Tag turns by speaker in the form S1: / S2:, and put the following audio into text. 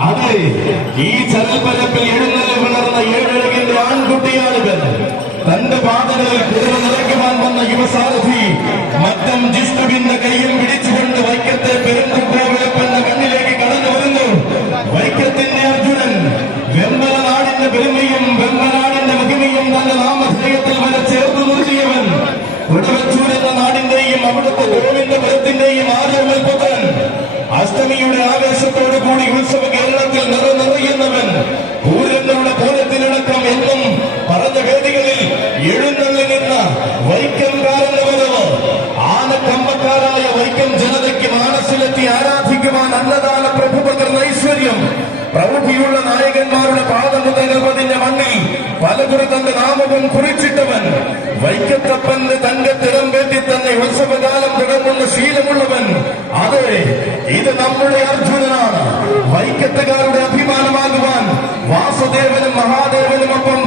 S1: ഈ ചരൽപ്പരപ്പിൽ എഴുന്നള്ളി വളർന്ന ഏഴഴകിന്റെ ആൺകുട്ടിയാളുകൾ തന്റെ പാതകളിൽ കുതിര നിറയ്ക്കുവാൻ വന്ന യുവസാരഥി മറ്റം ജിഷ്ണുവിന്റെ കയ്യിൽ പിടിച്ചുകൊണ്ട് വൈക്കത്തെ പെരുമ്പുക്കോവിളപ്പന്റെ കണ്ണിലേക്ക് കടന്നു വരുന്നു വൈക്കത്തിന്റെ അർജുനൻ വെമ്പല നാടിന്റെ പെരുമയും വെമ്പനാടിന്റെ മഹിമയും തന്റെ നാമധേയത്തിൽ വരെ ചേർത്ത് നിർത്തിയവൻ. ഉടവച്ചൂർ എന്ന നാടിന്റെയും അവിടുത്തെ ഗോവിന്ദപുരത്തിന്റെയും ആരോഗ്യ വൈക്കം കാരണവരവ് ആനക്കമ്പക്കാരായ വൈക്കം ജനതയ്ക്ക് മാനസിലെത്തി ആരാധിക്കുവാൻ അന്നദാന പ്രഭു പകർന്ന ഐശ്വര്യം പ്രൗഢിയുള്ള നായകന്മാരുടെ പാദമുതകൾ പതിഞ്ഞ മണ്ണിൽ പലകുറി തന്റെ നാമവും കുറിച്ചിട്ടവൻ. വൈക്കത്തപ്പന്റെ തങ്കത്തിടം വേണ്ടി തന്നെ ഉത്സവകാലം തുടങ്ങുന്ന ശീലമുള്ളവൻ. അതെ ഇത് നമ്മുടെ അർജുനനാണ്. വൈക്കത്തുകാരുടെ അഭിമാനമാകുവാൻ വാസുദേവനും മഹാദേവനും ഒപ്പം